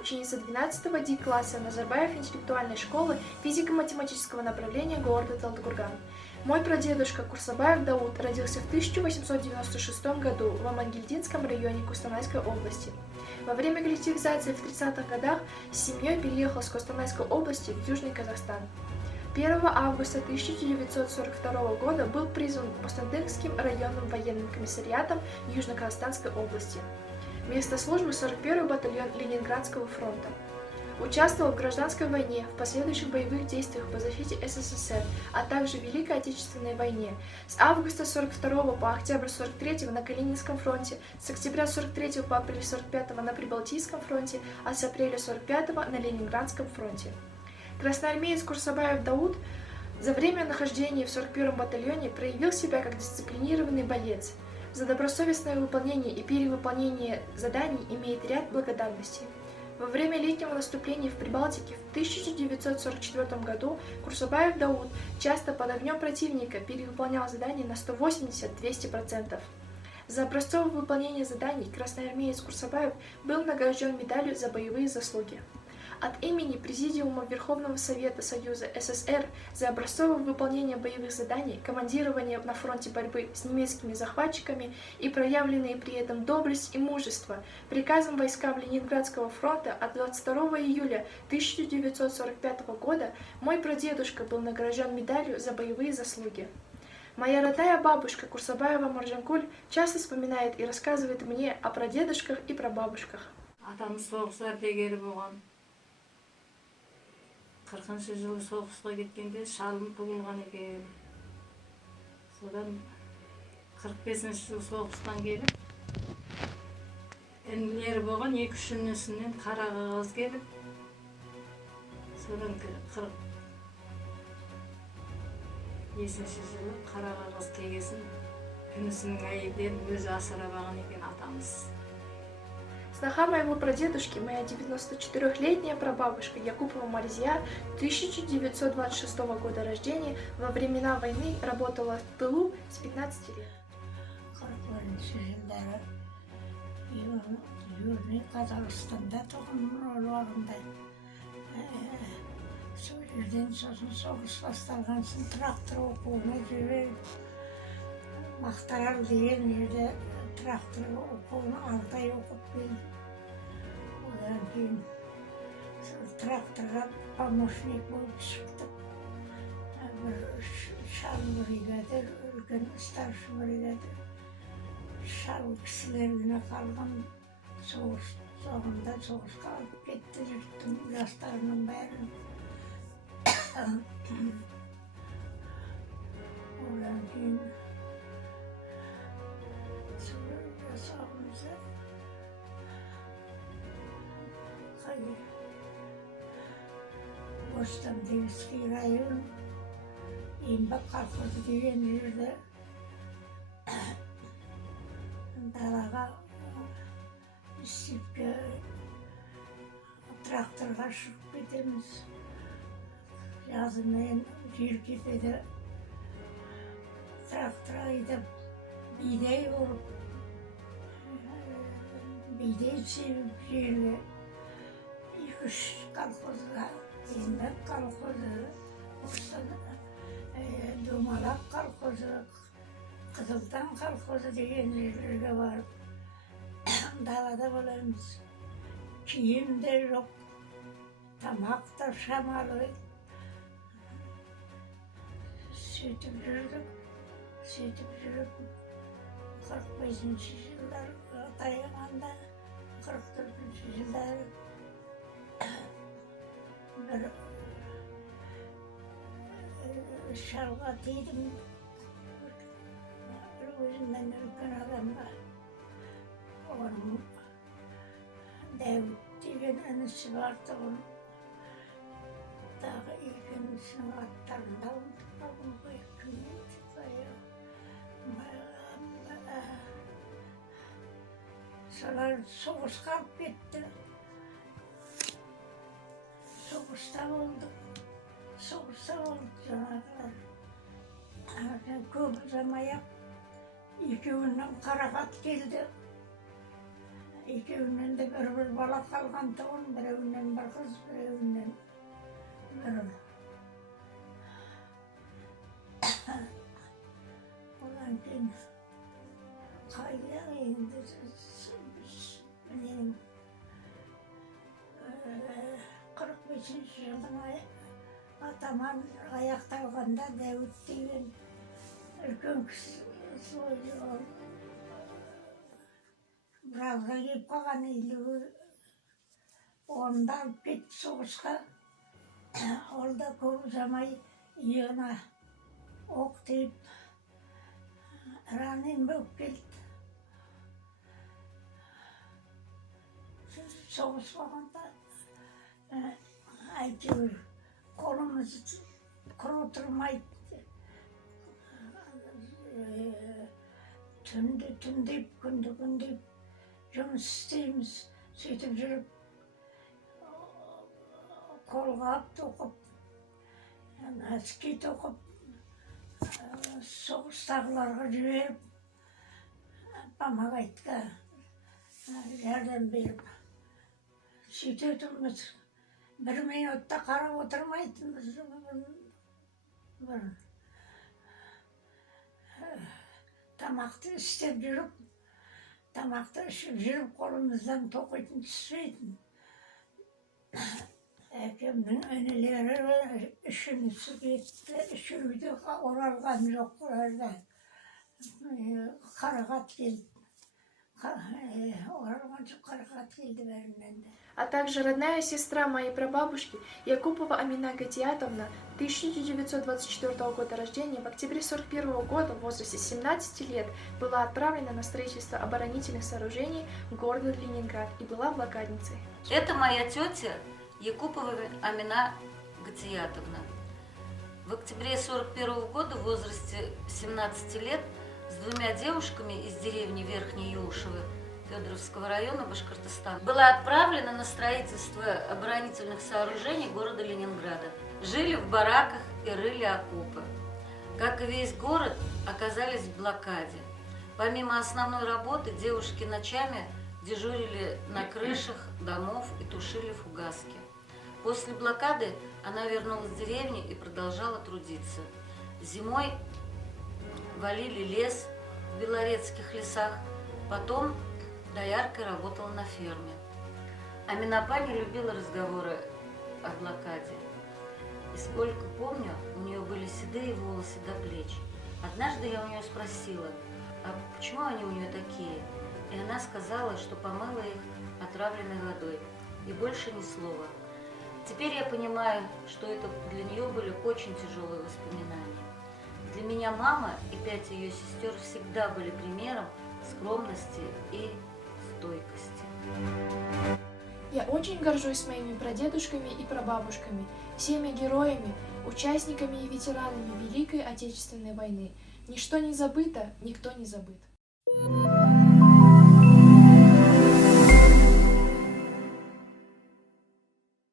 ученица 12 D-класса Назарбаев интеллектуальной школы физико-математического направления города Талдыкурган. Мой прадедушка Курсабаев Дауд родился в 1896 году в Амангельдинском районе Костанайской области. Во время коллективизации в 30-х годах с семьей переехал с Костанайской области в Южный Казахстан. 1 августа 1942 года был призван Костандыкским районным военным комиссариатом Южно-Казахстанской области. Место службы 41-й батальон Ленинградского фронта. Участвовал в гражданской войне, в последующих боевых действиях по защите СССР, а также в Великой Отечественной войне. С августа 42 по октябрь 43 на Калининском фронте, с октября 43 по апрель 45 на Прибалтийском фронте, а с апреля 45 на Ленинградском фронте. Красноармеец Курсабаев Дауд за время нахождения в 41-м батальоне проявил себя как дисциплинированный боец. За добросовестное выполнение и перевыполнение заданий имеет ряд благодарностей. Во время летнего наступления в Прибалтике в 1944 году Курсабаев Дауд часто под огнем противника перевыполнял задания на 180-200%. За образцовое выполнение заданий красноармеец Курсабаев был награжден медалью за боевые заслуги. От имени Президиума Верховного Совета Союза СССР за образцовое выполнение боевых заданий, командирование на фронте борьбы с немецкими захватчиками и проявленные при этом доблесть и мужество приказом войскам Ленинградского фронта от 22 июля 1945 года мой прадедушка был награжден медалью за боевые заслуги. Моя родная бабушка Курсабаева Маржанкуль часто вспоминает и рассказывает мне о прадедушках и прабабушках. 40-шы жылы соғысқа кеткенде шалым туылған екен. Содан 45-ші жылы соғыстан келіп, інілері болған 2-3 інісінен қара қағаз келіп, содан 47-ші жылы қара қағаз кегесін інісінің әйелден өзі асырап алған екен атамыз. Сноха моего прадедушки, моя 94-летняя прабабушка Якупова Марзия, 1926 года рождения, во времена войны работала в тылу с 15 лет. Южный Казахстанда туғанмын уақытында. Сол жерден сосын соғыс басталған соң трактор оқуына жіберіп, Мақтаарал деген жерде трактор оқуына 6 ай оқып келдім. Одан кейін тракторға помощник болып шықтым. Бір шал бригадир, үлкен старший бригадир. Шал кісілеріне қалған соғыс соғында соғысқа алып кетті жұрттың жастарының бәрін. Одан кейін жасауымызда Остандевский район, еңбек колхозы деген жерде далаға істепке тракторға шығып кетеміз. Жазымен жер кетеді, трактор айдап бидай болып, бидай себіп жерге 2-3 колхозға, еңбек колхозы, Домалақ колхозы, Қызылтан колхозы деген жерлерге барып, далада боламыз. Киім де жоқ, тамақ та шамалы. Сөйтіп жүрдік, 45-ші жылдар таяғанда, 44-ші жылдары бір шалға тидім, бір өзімнен үлкен адамға. Оның Дәуіт деген інісі бар тұғын. Дағы 2 інісінің аттарында ұмытып қалдым ғой, кім еді қоя. Солар соғысқа алып кетті. Соғыста болдық. Жаңағылар. Көп ұзамай-ақ екеуінен қарақат келді. Екеуінен де бір бала қалған тұғын, біреуінен бір қыз, біреуінен бір ұл. Одан кейін қайда енді білейін 45-ші жылдың атаман аяқталғанда Дәуіт деген үлкен кісі біразға келіп қалған үйлігі орында алып кетті соғысқа. Ол да көп ұзамай иығына оқ тиіп ранен болып келді. Соғыс болғанда әйтеуір қолымыз құры тұрмайды. Түнді түндеп, күнді күндеп жұмыс істейміз. Сөйтіп жүріп, қолғап тоқып, әскет оқып, соғыстағыларға жіберіп, помогайтқа жәрдем беріп. Сөйтетіміз, бір минутта қарап отырмайтынбыз. Тамақты істеп жүріп, тамақты ішіп жүріп, қолымыздан тоқитын түспейтін. Әкемнің өнелері үшінісі кетті, үшеуі оралған жоқ оларда. Қарағат келді. Оралған жоқ, қарағат келді бәрінен де. А также родная сестра моей прабабушки Якупова Амина Гатиатовна 1924 года рождения в октябре 1941 года в возрасте 17 лет была отправлена на строительство оборонительных сооружений города Ленинград и была блокадницей. Это моя тетя Якупова Амина Гатиатовна. В октябре 1941 года в возрасте 17 лет с двумя девушками из деревни Верхней Юлшевы Федоровского района Башкортостана была отправлена на строительство оборонительных сооружений города Ленинграда. Жили в бараках и рыли окопы. Как и весь город, оказались в блокаде. Помимо основной работы, девушки ночами дежурили на крышах домов и тушили фугаски. После блокады она вернулась в деревню и продолжала трудиться. Зимой валили лес в белорецких лесах, потом дояркой работала на ферме. Аминапа не любила разговоры о блокаде. И сколько помню, у нее были седые волосы до плеч. Однажды я у нее спросила, а почему они у нее такие? И она сказала, что помыла их отравленной водой. И больше ни слова. Теперь я понимаю, что это для нее были очень тяжелые воспоминания. Для меня мама и 5 ее сестер всегда были примером скромности и стойкости. Я очень горжусь моими прадедушками и прабабушками, всеми героями, участниками и ветеранами Великой Отечественной войны. Ничто не забыто, никто не забыт.